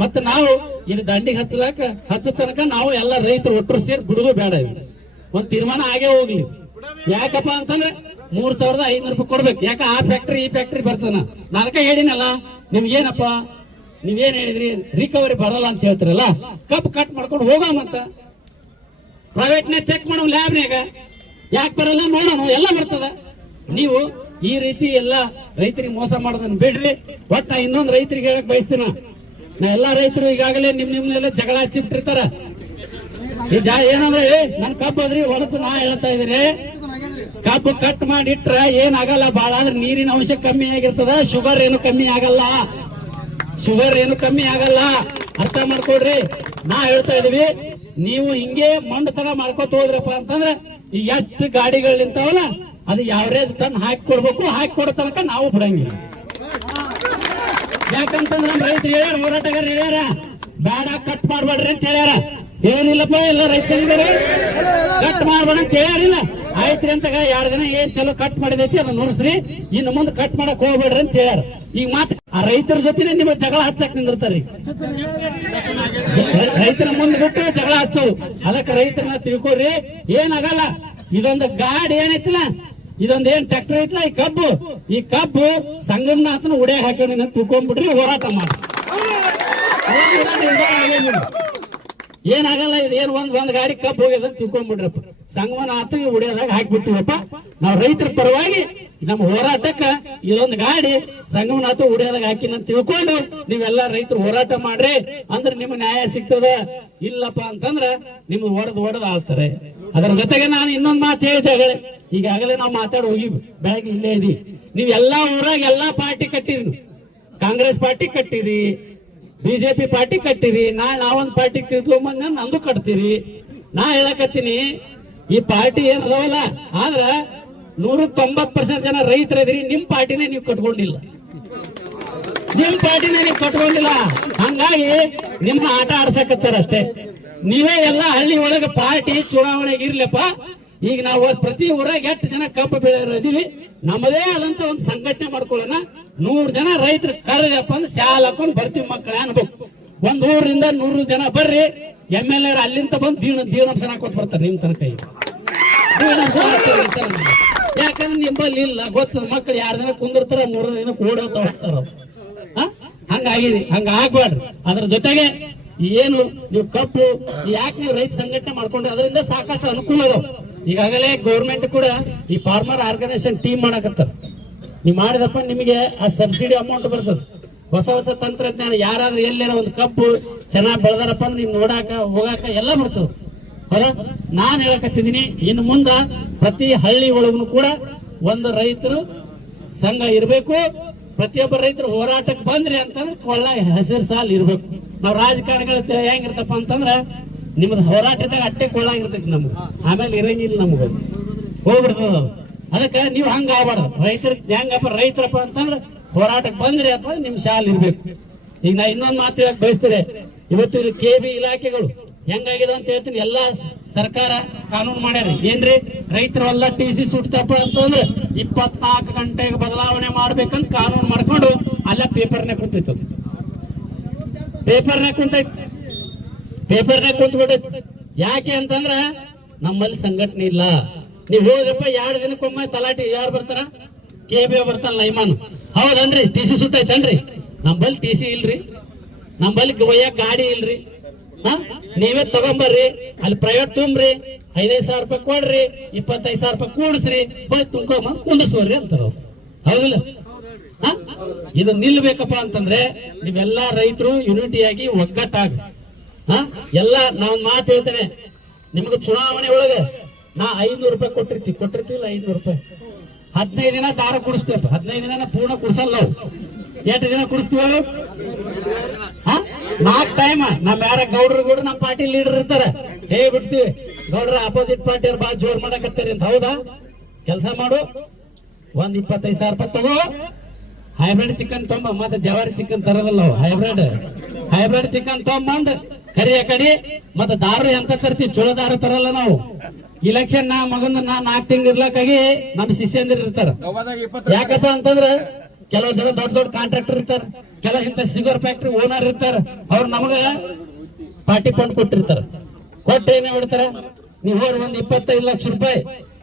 ಮತ್ತೆ ನಾವು ಇಲ್ಲಿ ದಂಡಿಗೆ ಹಚ್ಚಲಾಕ, ಹಚ್ಚ ತನಕ ನಾವು ಎಲ್ಲ ರೈತರು ಒಟ್ಟರು ಸೇರಿ ಬಿಡುದು ಬೇಡ ಒಂದ್ ತೀರ್ಮಾನ ಆಗೇ ಹೋಗ್ಲಿ. ಯಾಕಪ್ಪ ಅಂತಂದ್ರೆ ಮೂರ್ ಸಾವಿರದ ಐನೂರು ರೂಪಾಯಿ ಕೊಡ್ಬೇಕು. ಯಾಕ ಆ ಫ್ಯಾಕ್ಟ್ರಿ ಈ ಫ್ಯಾಕ್ಟ್ರಿ ಬರ್ತಾನ ನಾಲ್ಕ ಹೇಳಿನಲ್ಲ ನಿಮ್ಗೇನಪ್ಪ ನೀವೇನ್ ಹೇಳಿದ್ರಿ? ರಿಕವರಿ ಬರಲ್ಲ ಅಂತ ಹೇಳ್ತಿರಲ್ಲ? ಕಪ್ ಕಟ್ ಮಾಡ್ಕೊಂಡು ಹೋಗೋ ಮತ್ತ ಪ್ರೈವೇಟ್ನೇ ಚೆಕ್ ಮಾಡೋ ಲ್ಯಾಬ್ನ್ಯಾಗ ಯಾಕೆ ಬರಲ್ಲ ನೋಡೋಣ, ಎಲ್ಲ ಬರ್ತದ. ನೀವು ಈ ರೀತಿ ಎಲ್ಲ ರೈತರಿಗೆ ಮೋಸ ಮಾಡೋದನ್ನ ಬಿಡ್ರಿ. ಒಟ್ಟ ಇನ್ನೊಂದು ರೈತರಿಗೆ ಹೇಳಕ್ ಬಯಸ್ತೀನ. ನಾ ಎಲ್ಲಾ ರೈತರು ಈಗಾಗಲೇ ನಿಮ್ ನಿಮ್ನೆಲ್ಲ ಜಗಳ ಹಚ್ಚಿಬಿಟ್ಟಿರ್ತಾರ ಈ ಏನಂದ್ರೆ ನನ್ ಕಬ್ಬು ಅದ್ರಿ ಹೊಡತು ನಾ ಹೇಳ್ತಾ ಇದೀನಿ ಕಬ್ಬು ಕಟ್ ಮಾಡಿಟ್ರ ಏನಾಗಲ್ಲ, ಬಾಳ ಆದ್ರೆ ನೀರಿನ ಅಂಶ ಕಮ್ಮಿ ಆಗಿರ್ತದ ಶುಗರ್ ಏನು ಕಮ್ಮಿ ಆಗಲ್ಲ. ಶುಗರ್ ಏನು ಕಮ್ಮಿ ಆಗಲ್ಲ. ಅರ್ಥ ಮಾಡ್ಕೊಡ್ರಿ ನಾ ಹೇಳ್ತಾ ಇದೀವಿ ನೀವು ಹಿಂಗೆ ಮಂಡತನ ಮಾಡ್ಕೊತ ಹೋದ್ರಪ್ಪ ಅಂತಂದ್ರೆ ಈ ಎಷ್ಟು ಗಾಡಿಗಳು ನಿಂತಾವಲ್ಲ, ಅದು ಯಾವರೇಜ್ ಟನ್ ಹಾಕಿ ಕೊಡ್ಬೇಕು, ಹಾಕಿ ಕೊಡೋ ತನಕ ನಾವು ಬಿಡಂಗಿಲ್ಲ. ಯಾಕಂತಂದ್ರೆ ನಮ್ಮ ರೈತರು ಹೇಳ್ಯಾರ, ಹೋರಾಟಗಾರರು ಹೇಳ್ಯಾರ ಬೇಡ ಕಟ್ ಮಾಡ್ಬೇಡ್ರಿ ಅಂತ ಹೇಳ್ಯಾರ. ಏನಿಲ್ಲಪ್ಪ, ಎಲ್ಲ ರೈತ ಕಟ್ ಮಾಡ್ಬೇಡ ಅಂತ ಹೇಳ್ಯಾರಿಲ್ಲ ಆಯ್ತ್ರಿ ಅಂತ ಎರಡು ದಿನ ಏನ್ ಚಲೋ ಕಟ್ ಮಾಡಿದೈತಿ, ಅದನ್ನ ನುಡಿಸ್ರಿ ಇನ್ನು ಮುಂದೆ ಕಟ್ ಮಾಡಕ್ ಹೋಗ್ಬೇಡ್ರಿ ಅಂತ ಹೇಳ್ಯಾರ. ಈಗ ಮಾತು ಆ ರೈತರ ಜೊತೆನೆ ನಿಮ್ಮ ಜಗಳ ಹಚ್ಚಕ್ ನಿಂದಿರ್ತಾರೆ. ರೈತರ ಮುಂದೆ ಬಿಟ್ಟು ಜಗಳ ಹಚ್ಚು ಅದಕ್ಕೆ ರೈತರನ್ನ ತಿಳ್ಕೊರಿ ಏನಾಗಲ್ಲ. ಇದೊಂದು ಗಾಡಿ ಏನೈತಿಲ್ಲ? ಇದೊಂದು ಏನ್ ಟ್ರ್ಯಾಕ್ಟರ್ ಐತಿಲ್ಲ? ಈ ಕಬ್ಬು. ಈ ಕಬ್ಬು ಸಂಗಮನಾಥನ ಉಡೆ ಹಾಕೋಣ ತಿಳ್ಕೊಂಡ್ಬಿಟ್ರಿ ಹೋರಾಟ ಮಾಡಿ. ಏನಾಗಲ್ಲ, ಇದು ಏನ್ ಒಂದ್ ಒಂದ್ ಗಾಡಿ ಕಬ್ಬು ಹೋಗ್ಯದ ಅಂತ ಸಂಗಮನಾಥನ ಉಡಿಯೋದಾಗ ಹಾಕ್ಬಿಟ್ಟಿವಪ್ಪ. ನಾವು ರೈತರ ಪರವಾಗಿ ನಮ್ಮ ಹೋರಾಟಕ್ಕ ಇದೊಂದು ಗಾಡಿ ಸಂಗಮನಾಥ ಉಡಿಯೋದಾಗ ಹಾಕಿನ ತಿಳ್ಕೊಂಡು ನೀವೆಲ್ಲ ರೈತರು ಹೋರಾಟ ಮಾಡ್ರಿ ಅಂದ್ರೆ ನಿಮ್ಗೆ ನ್ಯಾಯ ಸಿಗ್ತದ. ಇಲ್ಲಪ್ಪ ಅಂತಂದ್ರ ನಿಮ್ಗೆ ಹೊಡೆದ್ ಹೊಡೆದ್ ಆಳ್ತಾರೆ ಅದರ ಜೊತೆಗೆ ನಾನು ಇನ್ನೊಂದ್ ಮಾತು ಹೇಳಿದೆ ಈಗಾಗಲೇ ನಾವು ಮಾತಾಡಿ ಹೋಗಿ ಬೆಳಗ್ಗೆ ಇಲ್ಲೇ ಇದೀವಿ. ನೀವ್ ಎಲ್ಲಾ ಊರಾಗ ಎಲ್ಲಾ ಪಾರ್ಟಿ ಕಟ್ಟಿರಿ ಕಾಂಗ್ರೆಸ್ ಪಾರ್ಟಿ ಕಟ್ಟಿರಿ, ಬಿಜೆಪಿ ಪಾರ್ಟಿ ಕಟ್ಟಿರಿ, ನಾಳೆ ನಾವೊಂದ್ ಪಾರ್ಟಿ ತಿಳ್ಕೊಂಬಂದ ನಂದು ಕಟ್ತೀರಿ. ನಾ ಹೇಳಕತ್ತೀನಿ, ಈ ಪಾರ್ಟಿ ಏನ್ ಆದ್ರ ನೂರ ತೊಂಬತ್ ಪರ್ಸೆಂಟ್ ಜನ ರೈತರಿದ್ರಿ ನಿಮ್ ಪಾರ್ಟಿನೇ ನೀವು ಕಟ್ಕೊಂಡಿಲ್ಲ. ನಿಮ್ ಪಾರ್ಟಿನೇ ನೀವು ಕಟ್ಕೊಂಡಿಲ್ಲ. ಹಂಗಾಗಿ ನಿಮ್ನ ಆಟ ಆಡ್ಸಕತ್ತಾರ ಅಷ್ಟೇ ನೀವೇ ಎಲ್ಲ ಹಳ್ಳಿ ಒಳಗೆ ಪಾರ್ಟಿ ಚುನಾವಣೆಗೆ ಇರ್ಲಪ್ಪ, ಈಗ ನಾವು ಪ್ರತಿ ಊರಾಗ ಎಷ್ಟು ಜನ ಕಬ್ಬು ಬೆಳೆಯೋರು ಇದೀವಿ, ನಮ್ಮದೇ ಆದಂತ ಒಂದು ಸಂಘಟನೆ ಮಾಡ್ಕೊಳ್ಳೋಣ. ನೂರ್ ಜನ ರೈತರು ಕರೆದಪ್ಪ ಅಂದ್ರೆ ಶಾಲ್ ಹಾಕೊಂಡು ಬರ್ತೀವಿ ಮಕ್ಕಳ ಅನ್ಬೇಕು. ಒಂದ್ ಊರಿಂದ ನೂರು ಜನ ಬರ್ರಿ, ಎಂ ಎಲ್ ಎರ್ ಅಲ್ಲಿಂದ ಬಂದು ದೀನ ದೀನಂಶನ ಕೊಟ್ಟು ಬರ್ತಾರೆ ನಿಮ್ ತನಕ ಈಗ. ಯಾಕಂದ್ರೆ ನಿಮ್ಮಲ್ಲಿ ಇಲ್ಲ, ಗೊತ್ತ, ಮಕ್ಳು ಯಾರ ದಿನ ಕುಂದಿರ್ತಾರ ಮೂರು ದಿನ ಓಡೋತ ಹೋಗ್ತಾರ? ಹಂಗಾಗಿದೆ, ಹಂಗ ಆಗ್ಬಾರ್ದು. ಅದ್ರ ಜೊತೆಗೆ ಏನು, ನೀವು ಕಪ್ಪು, ಯಾಕೆ ನೀವು ರೈತ ಸಂಘಟನೆ ಮಾಡ್ಕೊಂಡ್ರೆ? ಅದರಿಂದ ಸಾಕಷ್ಟು ಅನುಕೂಲ ಅದಾವ. ಈಗಾಗಲೇ ಗೌರ್ಮೆಂಟ್ ಕೂಡ ಈ ಫಾರ್ಮರ್ ಆರ್ಗನೈಸೇಷನ್ ಟೀಮ್ ಮಾಡಕತ್ತಾರ. ನೀವು ಮಾಡಿದಪ್ಪ ನಿಮಗೆ ಆ ಸಬ್ಸಿಡಿ ಅಮೌಂಟ್ ಬರ್ತದೆ. ಹೊಸ ಹೊಸ ತಂತ್ರಜ್ಞಾನ, ಯಾರಾದ್ರೂ ಎಲ್ಲೇನೋ ಒಂದು ಕಬ್ಬು ಚೆನ್ನಾಗಿ ಬೆಳೆದಾರಪ್ಪ ಅಂದ್ರೆ ನೀವು ನೋಡಾಕ, ಹೋಗಾಕ ಎಲ್ಲ ಬರ್ತದೆ. ಹೌದಾ ನಾನು ಹೇಳಕತ್ತಿದ್ದೀನಿ ಇನ್ನು ಮುಂದ ಪ್ರತಿ ಹಳ್ಳಿ ಒಳಗೂ ಕೂಡ ಒಂದು ರೈತರು ಸಂಘ ಇರಬೇಕು, ಪ್ರತಿಯೊಬ್ಬ ರೈತರು ಹೋರಾಟಕ್ಕೆ ಬಂದ್ರಿ ಅಂತಂದ್ರೆ ಕೊಳ್ಳ ಹಸಿರು ಸಾಲ್ ಇರ್ಬೇಕು. ನಾವು ರಾಜಕಾರಣಿಗಳ ಹೆಂಗಿರ್ತಪ್ಪ ಅಂತಂದ್ರೆ ನಿಮ್ದು ಹೋರಾಟದಾಗ ಅಟ್ಟೆ ಕೊಳ್ಳ ಇರ್ತೈತಿ ನಮ್ಗೆ. ಆಮೇಲೆ ಇರಂಗಿಲ್ಲ ನಮ್ಗೆ. ಹೋಗ್ಬಿಡ್ತದ ಅದಕ್ಕೆ ನೀವು ಹಂಗ ಆಗ್ಬಾರ್ದು. ರೈತರ, ಹೆಂಗಪ್ಪ ರೈತರಪ್ಪ ಅಂತಂದ್ರೆ ಹೋರಾಟಕ್ಕೆ ಬಂದ್ರಿ ಅಪ್ಪ ನಿಮ್ ಶಾಲ್ ಇರ್ಬೇಕು. ಈಗ ನಾ ಇನ್ನೊಂದು ಮಾತು ಹೇಳಕ್ ಬಯಸ್ತೇನೆ ಇವತ್ತು ಕೆ ಬಿ ಇಲಾಖೆಗಳು ಹೆಂಗಾಗಿದೆ ಅಂತ ಹೇಳ್ತೀನಿ, ಎಲ್ಲಾ ಸರ್ಕಾರ ಕಾನೂನು ಮಾಡ್ಯಾರ. ಏನ್ರಿ? ರೈತರು ಎಲ್ಲ ಟಿ ಸಿ ಸುಟ್ತಪ್ಪ ಅಂತಂದ್ರೆ ಇಪ್ಪತ್ನಾಲ್ಕು ಗಂಟೆಗೆ ಬದಲಾವಣೆ ಮಾಡ್ಬೇಕಂತ ಕಾನೂನು ಮಾಡ್ಕೊಂಡು ಅಲ್ಲೇ ಪೇಪರ್ನೇ ಕುಂತೈತ ಪೇಪರ್ನೇ ಕುಂತೈತಿ. ಪೇಪರ್ನೇ ಕುಂತ್ಬಿಟ್ಟೈತಿ. ಯಾಕೆ ಅಂತಂದ್ರ ನಮ್ಮಲ್ಲಿ ಸಂಘಟನೆ ಇಲ್ಲ. ನೀವ್ ಹೋದ್ರಪ್ಪ ಎರಡು ದಿನಕ್ಕೊಮ್ಮೆ ತಲಾಟಿ ಯಾರು ಬರ್ತಾರ? ಕೆ ಬಿ ಬರ್ತಾನ ಲೈಮಾನ್ ಹೌದನ್ರಿ? ಟಿ ಸಿ ಸುತ್ತೈತನ್ರಿ ನಮ್ಮಲ್ಲಿ ಟಿ ಸಿ ಇಲ್ರಿ. ನಮ್ಮಲ್ಲಿ ಗಾಡಿ ಇಲ್ರಿ. ನೀವೇ ತಗೊಂಬರ್ರಿ. ಅಲ್ಲಿ ಪ್ರೈವೇಟ್ ತುಂಬ್ರಿ. ಐದೈದು ಸಾವಿರ ರೂಪಾಯಿ ಕೊಡ್ರಿ. ಇಪ್ಪತ್ತೈದು ಸಾವಿರ ರೂಪಾಯಿ ಕೂಡಿಸ್ರಿ. ಬಂದು ತುಂಬ್ಕೊಂಬಂದ್ ಕುಂದಿಸ್ವರ್ರಿ ಅಂತಾರ. ಹೌದಿಲ್ಲ? ಇದು ನಿಲ್ಬೇಕಪ್ಪ ಅಂತಂದ್ರೆ ನೀವೆಲ್ಲಾ ರೈತರು ಯುನಿಟಿಯಾಗಿ ಒಗ್ಗಟ್ಟಾಗಿ ಹಾ? ಎಲ್ಲ ನಾವ್ ಮಾತು ಹೇಳ್ತೇನೆ. ನಿಮ್ಗೆ ಚುನಾವಣೆ ಒಳಗೆ ನಾ ಐನೂರು ರೂಪಾಯಿ ಕೊಟ್ಟಿರ್ತೀವಿ. ಕೊಟ್ಟಿರ್ತೀವಿಲ್ಲ ಐನೂರು ರೂಪಾಯಿ? ಹದಿನೈದು ದಿನ ದಾರ ಕುಡಿಸ್ತೇವೆ ಹದಿನೈದು ದಿನ ಪೂರ್ಣ ಕುಡಿಸಲ್ಲ ನಾವು. ಎಷ್ಟು ದಿನ ಕುಡಿಸ್ತೀವಿ ಹಾ? ನಾಲ್ಕು ಟೈಮ್ ನಮ್ ಯಾರ ಗೌಡ್ರು ಕೂಡ ನಮ್ಮ ಪಾರ್ಟಿ ಲೀಡರ್ ಇರ್ತಾರ. ಹೇ ಬಿಡ್ತೀವಿ. ಗೌಡ್ರ ಅಪೋಸಿಟ್ ಪಾರ್ಟಿ ಅವ್ರು ಬಾಳ ಜೋರ್ ಮಾಡಕತ್ತಾರೆ ಅಂತ. ಹೌದಾ? ಕೆಲಸ ಮಾಡು. ಒಂದ್ ಇಪ್ಪತ್ತೈದು ಸಾವಿರ ರೂಪಾಯಿ ತಗೋ. ಹೈಬ್ರಿಡ್ ಚಿಕನ್ ತೊಂಬ. ಮತ್ತೆ ಜವಾರಿ ಚಿಕನ್ ತರದಲ್ಲ ಹೈಬ್ರಿಡ್ ಹೈಬ್ರಿಡ್ ಚಿಕನ್ ತೊಂಬಂದ್ ಕರಿಯ ಕಡಿ. ಮತ್ತೆ ದಾರು ಎಂತ ತರ್ತೀವಿ? ಚಲೋ ದಾರು ತರಲ್ಲ ನಾವು. ಇಲೆಕ್ಷನ್ ನಾ ಮಗಂದ ನಾ ನಾಲ್ಕು ತಿಂಗಳು ಇರ್ಲಕ್ಕಾಗಿ ನಮ್ ಶಿಷ್ಯಂದಿರ್ ಇರ್ತಾರ. ಯಾಕಪ್ಪ ಅಂತಂದ್ರ ಕೆಲವು ಜನ ದೊಡ್ಡ ದೊಡ್ಡ ಕಾಂಟ್ರಾಕ್ಟರ್ ಇರ್ತಾರ, ಕೆಲವು ಇಂತ ಸಿಗರ್ ಫ್ಯಾಕ್ಟ್ರಿ ಓನರ್ ಇರ್ತಾರ, ಅವ್ರು ನಮಗ ಪಾರ್ಟಿ ಫಂಡ್ ಕೊಟ್ಟಿರ್ತಾರ. ಕೊಟ್ಟು ಏನೇ ಬಿಡ್ತಾರ ನೀವು ಹೋರ್ ಒಂದ್ ಇಪ್ಪತ್ತೈದು ಲಕ್ಷ ರೂಪಾಯಿ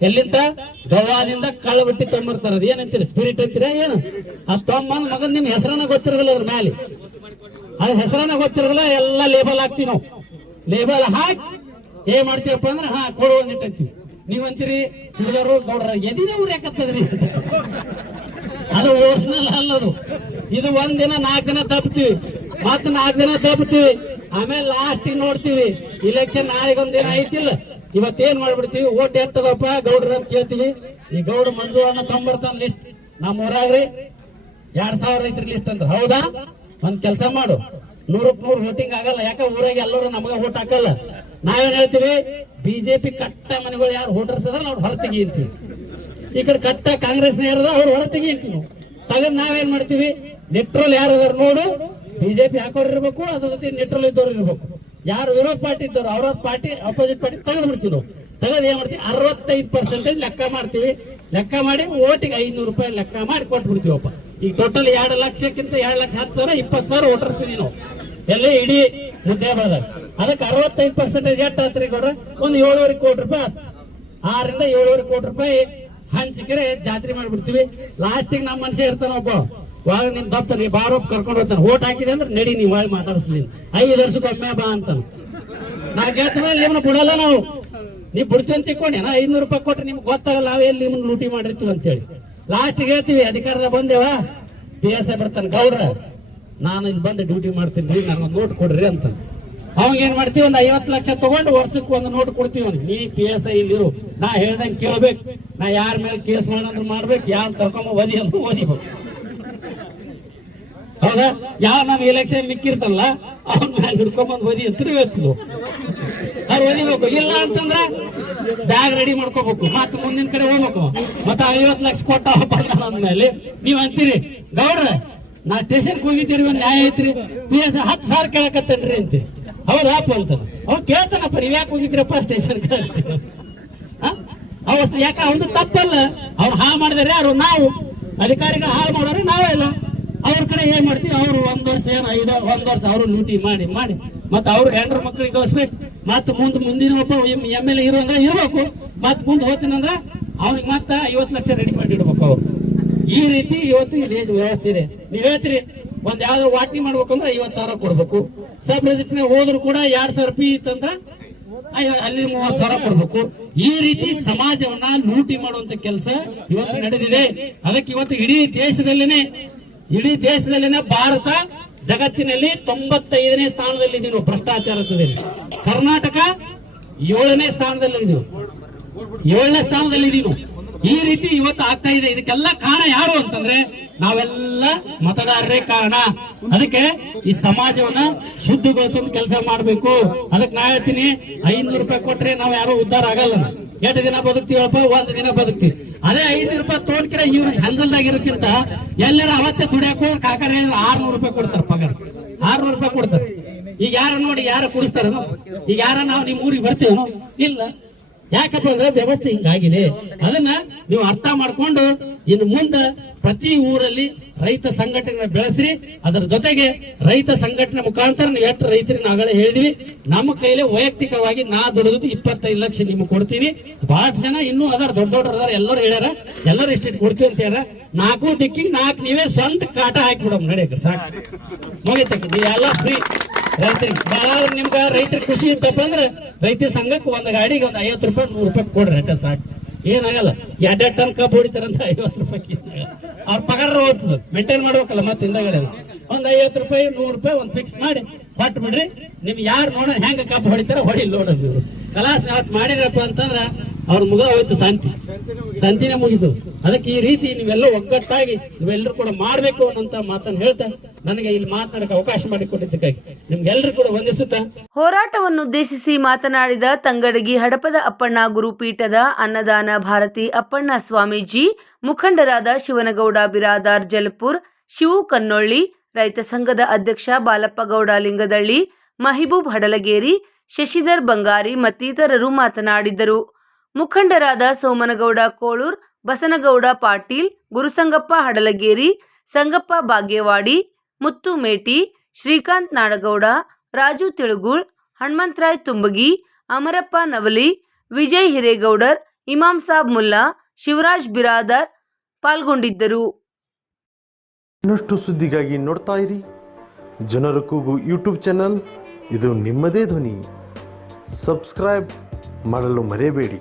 ಎಲ್ಲಿಂದ? ಗವಾದಿಂದ ಕಳ್ಳ ಬಿಟ್ಟಿ ತೊಂಬರ್ತಾರ ಏನಂತೀರಿ ಸ್ಪಿರಿಟ್ ಅಂತೀರ? ಏನು? ಆ ತೊಂಬಂದ್ ಮಗನ್ ನಿಮ್ ಹೆಸರನ್ನ ಗೊತ್ತಿರಲ್ಲ ಅದ್ರ ಮೇಲೆ ಅದ್ ಹೆಸರನ್ನ ಗೊತ್ತಿರಲ್ಲ, ಎಲ್ಲ ಲೇಬಲ್ ಹಾಕ್ತಿವಿ ನಾವು. ಲೇಬಲ್ ಹಾಕಿ, ಏನ್ ಮಾಡ್ತೀವಪ್ಪ ಅಂದ್ರೆ, ಹಾ ಅಂತೀವಿ. ನೀವಂತೀರಿ ಹುಡುಗರು ಗೌಡ್ರ ಎದಿನ ಉರ್ಯಾಕತ್ತದ್ರಿ ಅದು ಓರಿಜಿನಲ್ ಅಲ್ಲದು. ಇದು ಒಂದ್ ದಿನ ನಾಲ್ಕು ದಿನ ತಪ್ತೀವಿ. ಮತ್ ನಾಲ್ಕು ದಿನ ತಪ್ತೀವಿ. ಆಮೇಲೆ ಲಾಸ್ಟ್ ನೋಡ್ತೀವಿ. ಇಲೆಕ್ಷನ್ ನಾಳೆಗೊಂದ್ ದಿನ ಐತಿಲ್ಲ. ಇವತ್ತೇನ್ ಮಾಡ್ಬಿಡ್ತೀವಿ? ಓಟ್ ಎತ್ತದಪ್ಪ? ಗೌಡ್ರ ಅಂತ ಕೇಳ್ತೀವಿ. ಈ ಗೌಡ ಮಂಜು ಅನ್ನ ತೊಂಬರ್ತಾನ ಲಿಸ್ಟ್ ನಮ್ಮ ಊರಾಗ್ರಿ. ಎರಡ್ ಸಾವಿರ ಐತ್ರಿ ಲಿಸ್ಟ್ ಅಂದ್ರೆ. ಹೌದಾ? ಒಂದ್ ಕೆಲಸ ಮಾಡು. ನೂರಕ್ ನೂರ್ ವೋಟಿಂಗ್ ಆಗಲ್ಲ. ಯಾಕ ಊರಾಗ ಎಲ್ಲರೂ ನಮ್ಗೆ ಓಟ್ ಹಾಕಲ್ಲ? ನಾವೇನ್ ಹೇಳ್ತೀವಿ? ಬಿಜೆಪಿ ಕಟ್ಟ ಮನೆಗಳು ಯಾರು ವೋಟರ್ಸ್ ಅದ್ರ? ನಾವು ಹೊರ ತೆಗಿಂತೀವಿ ಈ ಕಡೆ ಕಟ್ಟ ಕಾಂಗ್ರೆಸ್ ಯಾರದ ಅವ್ರು ಹೊರ ತೆಗಿತೀವಿ ತಗದ್ ನಾವೇನ್ ಮಾಡ್ತೀವಿ? ನೆಟ್ರೋಲ್ ಯಾರು ಅದಾರ ನೋಡು. ಬಿಜೆಪಿ ಹಾಕೋರ್ ಇರ್ಬೇಕು ಅದ್ರ ಜೊತೆ ನೆಟ್ರೋಲ್ ಇದ್ದವ್ರು ಇರ್ಬೇಕು. ಯಾರು ವಿರೋಧ ಪಾರ್ಟಿ ಇದ್ದವ್ರು, ಅವ್ರ ಪಾರ್ಟಿ ಅಪೋಸಿಟ್ ಪಾರ್ಟಿ ತಗದ್ ಬಿಡ್ತೀವಿ ನಾವು. ತಗದು ಏನ್ ಮಾಡ್ತೀವಿ? ಅರವತ್ತೈದು ಪರ್ಸೆಂಟೇಜ್ ಲೆಕ್ಕ ಮಾಡ್ತೀವಿ. ಲೆಕ್ಕ ಮಾಡಿ ಓಟಿಗೆ ಐನೂರು ರೂಪಾಯಿ ಲೆಕ್ಕ ಮಾಡಿ ಕೊಟ್ಬಿಡ್ತೀವಪ್ಪ. ಈಗ ಟೋಟಲ್ ಎರಡು ಲಕ್ಷಕ್ಕಿಂತ ಎರಡು ಲಕ್ಷ ಹತ್ತು ಸಾವಿರ, ಇಪ್ಪತ್ತು ಸಾವಿರ ಓಟರ್ಸ್ ನೀನು ನಾವು. ಎಲ್ಲ? ಇಡೀ ವಿದ್ಯಾಭ್ಯಾಸ ಅದಕ್ಕೆ ಅರವತ್ತೈದು ಪರ್ಸೆಂಟೇಜ್ ಎಷ್ಟು ಆತ್ರಿ ಕೊಡ್ರೆ ಒಂದು ಏಳುವರೆ ಕೋಟಿ ರೂಪಾಯಿ ಆತು. ಆರರಿಂದ ಏಳುವರೆ ಕೋಟಿ ರೂಪಾಯಿ ಹಂಚಿಕೆರೆ ಜಾತ್ರೆ ಮಾಡ್ಬಿಡ್ತೀವಿ. ಲಾಸ್ಟಿಗೆ ನಮ್ಮ ಮನ್ಸೇ ಇರ್ತಾನ ಒಬ್ಬ. ಒಳಗ ನಿಮ್ ನೀ ಬಾರೊಬ್ಬ ಕರ್ಕೊಂಡು ಹೋಗ್ತಾನೆ. ಓಟ್ ಹಾಕಿದೆ ಅಂದ್ರೆ ನಡಿ ನೀವು ಒಳಗೆ ಮಾತಾಡಿಸ್ಲಿ ಐದು ವರ್ಷಕ್ಕೆ ಒಮ್ಮೆ ಬಾ ಅಂತ ನಾ ಗೆದ್ದ ನಿಮ್ನ ಬಿಡಲ್ಲ ನಾವು. ನೀವು ಬಿಡ್ತೀವಿ ಅಂತ ತಿಳ್ಕೊಂಡೇನ ಐನೂರು ರೂಪಾಯಿ ಕೊಟ್ರೆ ನಿಮ್ಗೆ ಗೊತ್ತಾಗಲ್ಲ, ನಾವೇ ಎಲ್ಲಿ ನಿಮ್ಮನ್ನ ಲೂಟಿ ಮಾಡಿರ್ತೀವಿ ಅಂತೇಳಿ ಲಾಸ್ಟಿಗೆ ಹೇಳ್ತೀವಿ, ಅಧಿಕಾರದ ಬಂದೇವ? ಪಿ ಎಸ್ ಐ ಬರ್ತಾನೆ, ಗೌಡ್ರ. ನಾನು ಇಲ್ಲಿ ಬಂದು ಡ್ಯೂಟಿ ಮಾಡ್ತೀನಿ ನನಗೊಂದು ನೋಟ್ ಕೊಡ್ರಿ ಅಂತ ಅವಾಗ ಏನ್ ಮಾಡ್ತೀವಿ, ಒಂದು ಐವತ್ತು ಲಕ್ಷ ತಗೊಂಡು ವರ್ಷಕ್ಕೆ ಒಂದು ನೋಟ್ ಕೊಡ್ತೀವಿ ನೀ ಪಿ ಎಸ್ ಐ ಇಲ್ಲಿರು. ನಾ ಹೇಳ್ದಂಗೆ ಕೇಳ್ಬೇಕು. ನಾ ಯಾರ ಮೇಲೆ ಕೇಸ್ ಮಾಡಂದ್ರೆ ಮಾಡ್ಬೇಕು, ಯಾರು ಕರ್ಕೊಂಬ ಓದಿ ಅಂತ ಓದಿಬೇಕು ಹೌದಾ? ಯಾವ ನಮ್ ಎಲೆಕ್ಷನ್ ಮಿಕ್ಕಿರ್ತಲ್ಲ ಅವ್ರ ಮೇಲೆ ಹಿಡ್ಕೊಂಬಂದ್ ಓದಿ ಅಂತ ಹೇಳ್ತೀವಿ ಅವ್ರು ಓದಿಬೇಕು ಇಲ್ಲ ಅಂತಂದ್ರ ಬ್ಯಾಗ್ ರೆಡಿ ಮಾಡ್ಕೋಬೇಕು. ಮತ್ತೆ ಮುಂದಿನ ಕಡೆ ಹೋಗ್ಬೇಕು. ಮತ್ತೆ ಐವತ್ತು ಲಕ್ಷ ಕೊಟ್ಟ ಅಂದ್ಮೇಲೆ ನೀವ್ ಅಂತೀರಿ. ಗೌಡ್ರ, ನಾ ಸ್ಟೇಷನ್ಗೆ ಹೋಗಿದ್ದೀರಿ ಒಂದು ನ್ಯಾಯ ಐತ್ರಿ. ಪಿ ಎಸ್ ಹತ್ತು ಸಾವಿರ ಕೇಳಕತ್ತೇನ್ರಿ ಅಂತ. ಹೌದಾಪ ಅಂತ ಅವ್ ಕೇಳ್ತಾನಪ್ಪ, ನೀವ್ ಯಾಕೆ ಹೋಗಿದ್ರಪ್ಪ ಸ್ಟೇಷನ್ ಅವಸ್ಥೆ ಯಾಕೆ ಅವನು ತಪ್ಪಲ್ಲ? ಅವ್ರು ಹಾಳು ಮಾಡಿದಾರೆ ಯಾರು? ನಾವು. ಅಧಿಕಾರಿಗಳು ಹಾಳು ಮಾಡೋರು ನಾವೇ ಇಲ್ಲ ಅವ್ರ ಕಡೆ ಏನ್ ಮಾಡ್ತೀವಿ? ಅವ್ರು ಒಂದ್ ವರ್ಷ ಏನು ಐದು ಒಂದ್ ವರ್ಷ ಅವರು ಲೂಟಿ ಮಾಡಿ ಮಾಡಿ. ಮತ್ತೆ ಅವ್ರು ಹೆಂಡ್ರ ಮಕ್ಳಿಗೆ ಕಳಿಸ್ಬೇಕು. ಮತ್ತೆ ಮುಂದ್ ಮುಂದಿನ ಒಬ್ಬ ಎಂ ಎಲ್ ಎ ಇರೋ ಅಂದ್ರೆ ಇರ್ಬೇಕು. ಮತ್ ಮುಂದೆ ಹೋಗ್ತೀನಂದ್ರ ಅವ್ನಿಗೆ ಮತ್ತೆ ಐವತ್ತು ಲಕ್ಷ ರೆಡಿ ಮಾಡಿ ಇಡ್ಬೇಕು ಅವ್ರು. ಈ ರೀತಿ ಇವತ್ತು ವ್ಯವಸ್ಥೆ ಇದೆ. ನೀವ್ ಹೇಳ್ತೀರಿ, ಒಂದ್ ಯಾವ್ದೋ ವಾಟ್ನಿ ಮಾಡ್ಬೇಕಂದ್ರೆ ಐವತ್ ಸಾವಿರ ಕೊಡ್ಬೇಕು. ಸಬ್ ರಿಜಿಸ್ಟ್ರೇ ಹೋದ್ರು ಕೂಡ ಎರಡ್ ಸಾವಿರ ರೂಪಾಯಿ ಇತ್ತಂದ್ರ ಅಲ್ಲಿ ಮೂವತ್ ಸಾವಿರ ಕೊಡ್ಬೇಕು. ಈ ರೀತಿ ಸಮಾಜವನ್ನ ಲೂಟಿ ಮಾಡುವಂತ ಕೆಲಸ ಇವತ್ತು ನಡೆದಿದೆ. ಅದಕ್ಕೆ ಇವತ್ತು ಇಡೀ ದೇಶದಲ್ಲೇನೆ ಇಡೀ ದೇಶದಲ್ಲೇನೆ ಭಾರತ ಜಗತ್ತಿನಲ್ಲಿ ತೊಂಬತ್ತೈದನೇ ಸ್ಥಾನದಲ್ಲಿದ್ದೀವಿ ನಾವು. ಭ್ರಷ್ಟಾಚಾರದಲ್ಲಿ ಕರ್ನಾಟಕ ಏಳನೇ ಸ್ಥಾನದಲ್ಲಿದ್ದೀವಿ ಏಳನೇ ಸ್ಥಾನದಲ್ಲಿ ಇದೀವಿ ಈ ರೀತಿ ಇವತ್ತು ಆಗ್ತಾ ಇದೆ. ಇದಕ್ಕೆಲ್ಲ ಕಾರಣ ಯಾರು ಅಂತಂದ್ರೆ ನಾವೆಲ್ಲ ಮತದಾರರೇ ಕಾರಣ. ಅದಕ್ಕೆ ಈ ಸಮಾಜವನ್ನ ಶುದ್ಧಗೊಳಿಸೋ ಕೆಲಸ ಮಾಡ್ಬೇಕು. ಅದಕ್ಕೆ ನಾ ಹೇಳ್ತೀನಿ, ಐನೂರು ರೂಪಾಯಿ ಕೊಟ್ರೆ ನಾವ್ ಯಾರು ಉದ್ಧಾರ ಆಗಲ್ಲ. ಎಂಟು ದಿನ ಬದುಕ್ತೀವಪ್ಪ? ಒಂದ್ ದಿನ ಬದುಕ್ತಿವಿ. ಅದೇ ಐನೂರು ರೂಪಾಯಿ ತೋಡ್ಕಿರ ಇವ್ರ ಹಂಜಲ್ದಾಗ ಇರೋಕ್ಕಿಂತ ಎಲ್ಲರ ಅವತ್ತೆ ದುಡಿಯಾಕೋ ಕಾಕರೆ ಆರ್ನೂರು ರೂಪಾಯಿ ಕೊಡ್ತಾರೆ ಪಗಾರ. ಆರ್ನೂರು ರೂಪಾಯಿ ಕೊಡ್ತಾರೆ. ಈಗ ಯಾರ ನೋಡಿ ಯಾರ ಕುಡಿಸ್ತಾರ ಈಗ ಯಾರ ನಾವು ನಿಮ್ ಊರಿಗೆ ಬರ್ತೇವೆ ಇಲ್ಲ. ಯಾಕಪ್ಪ ಅಂದ್ರೆ ವ್ಯವಸ್ಥೆ ಹಿಂಗಾಗಿದೆ. ಅದನ್ನ ನೀವು ಅರ್ಥ ಮಾಡ್ಕೊಂಡು ಇನ್ನು ಮುಂದೆ ಪ್ರತಿ ಊರಲ್ಲಿ ರೈತ ಸಂಘಟನೆ ಬೆಳೆಸ್ರಿ. ಅದರ ಜೊತೆಗೆ ರೈತ ಸಂಘಟನೆ ಮುಖಾಂತರ ನೀವು ಎಷ್ಟು ರೈತರಿಗೆ ನಾವೆಲ್ಲ ಹೇಳಿದ್ವಿ. ನಮ್ಮ ಕೈಲಿ ವೈಯಕ್ತಿಕವಾಗಿ ನಾ ದುಡಿದು ಇಪ್ಪತ್ತೈದು ಲಕ್ಷ ನಿಮ್ಗೆ ಕೊಡ್ತೀವಿ ಬಹಳ ಜನ ಇನ್ನೂ ಅದಾರ, ದೊಡ್ಡ ದೊಡ್ಡ ಅದಾರ, ಎಲ್ಲರೂ ಹೇಳ್ಯಾರ. ಎಲ್ಲರೂ ಇಷ್ಟಿಟ್ಟು ಕೊಡ್ತೀವಿ ಅಂತ ಹೇಳ್ಯಾರ. ನಾಲ್ಕು ದಿಕ್ಕಿಗೆ ನಾಲ್ಕು ನೀವೇ ಸ್ವಂತ ಕಾಟ ಹಾಕಿಬಿಡಮ್ ನಡೆಯಕ್ಕೆ, ಸಾಕು. ಮುಗಿತಕ್ಕೆ ನೀವೆಲ್ಲ ಫ್ರೀ ರೈತರಿಗೆ ಬಹಳ ನಿಮ್ಗ ರೈತರ ಖುಷಿ ಇತ್ತಪ್ಪ ಅಂದ್ರೆ ರೈತ ಸಂಘಕ್ಕೆ ಒಂದ್ ಗಾಡಿಗೆ ಒಂದು ಐವತ್ತು ರೂಪಾಯಿ, ನೂರು ರೂಪಾಯಿ ಕೊಡ್ರಿ ಅಕ್ಕ ಸಾಕು. ಏನಾಗಲ್ಲ. ಎರಡೆರಡು ಟನ್ ಕಬ್ಬು ಹೊಡಿತಾರಂತ ಐವತ್ತು ರೂಪಾಯಿ ಅವ್ರ ಪಗಾರ ಹೋಗ್ತದ. ಮೇಂಟೈನ್ ಮಾಡ್ಬೇಕಲ್ಲ ಮತ್ತೆ ಹಿಂದಗಡೆ ಒಂದ್ ಐವತ್ತು ರೂಪಾಯಿ, ನೂರು ರೂಪಾಯಿ ಒಂದು ಫಿಕ್ಸ್ ಮಾಡಿ ಕೊಟ್ಟು ಬಿಡ್ರಿ. ನಿಮ್ ಯಾರು ನೋಡ ಹೆಂಗ ಕಬ್ಬು ಹೊಡಿತಾರ ಹೊಡಿ ನೋಡೋದು ಇವ್ರು. ಕಲಾಸ್ ಅವತ್ ಮಾಡಿದ್ರಪ್ಪ ಅಂತಂದ್ರ ಅವ್ರ ಮುಗಿದ ಹೋಯ್ತು ಶಾಂತಿ. ಶಾಂತಿನೇ ಮುಗಿತು. ಅದಕ್ಕೆ ಈ ರೀತಿ ನೀವೆಲ್ಲ ಒಗ್ಗಟ್ಟಾಗಿ ನೀವೆಲ್ಲರೂ ಕೂಡ ಮಾಡ್ಬೇಕು ಅನ್ನೋಂತ ಮಾತನ್ನು ಹೇಳ್ತಾ ನನಗೆ ಇಲ್ಲಿ ಮಾತನಾಡಕ್ಕೆ ಅವಕಾಶ ಮಾಡಿಕೊಟ್ಟಿದ್ದಕ್ಕಾಗಿ. ನಿಮ್ಗೆಲ್ಲರೂ ಕೂಡ ವಂದಿಸುತ್ತಾ? ಹೋರಾಟವನ್ನುದ್ದೇಶಿಸಿ ಮಾತನಾಡಿದ ತಂಗಡಗಿ ಹಡಪದ ಅಪ್ಪಣ್ಣ ಗುರುಪೀಠದ ಅನ್ನದಾನ ಭಾರತಿ ಅಪ್ಪಣ್ಣ ಸ್ವಾಮೀಜಿ, ಮುಖಂಡರಾದ ಶಿವನಗೌಡ ಬಿರಾದಾರ್ ಜಲಪುರ್, ಶಿವು ಕನ್ನೊಳ್ಳಿ, ರೈತ ಸಂಘದ ಅಧ್ಯಕ್ಷ ಬಾಲಪ್ಪಗೌಡ ಲಿಂಗದಳ್ಳಿ, ಮಹಿಬೂಬ್ ಹಡಲಗೇರಿ, ಶಶಿಧರ್ ಬಂಗಾರಿ ಮತ್ತಿತರರು ಮಾತನಾಡಿದರು. ಮುಖಂಡರಾದ ಸೋಮನಗೌಡ ಕೋಳೂರ್, ಬಸನಗೌಡ ಪಾಟೀಲ್, ಗುರುಸಂಗಪ್ಪ ಹಡಲಗೇರಿ, ಸಂಗಪ್ಪ ಬಾಗೇವಾಡಿ ಮುತ್ತು ಮೇಟಿ ಶ್ರೀಕಾಂತ್ ನಾಡಗೌಡ, ರಾಜು ತಿಳುಗುಳ್, ಹನುಮಂತರಾಯ್ ತುಂಬಗಿ, ಅಮರಪ್ಪ ನವಲಿ, ವಿಜಯ್ ಹಿರೇಗೌಡರ್ ಇಮಾಂ ಸಾಬ್ ಮುಲ್ಲಾ, ಶಿವರಾಜ್ ಬಿರಾದರ್ ಪಾಲ್ಗೊಂಡಿದ್ದರು. ಇನ್ನಷ್ಟು ಸುದ್ದಿಗಾಗಿ ನೋಡ್ತಾ ಇರಿ. ಜನರ ಕೂಗು ಯೂಟ್ಯೂಬ್ ಚಾನಲ್. ಇದು ನಿಮ್ಮದೇ ಧ್ವನಿ. ಸಬ್ಸ್ಕ್ರೈಬ್ ಮಾಡಲು ಮರೆಯಬೇಡಿ.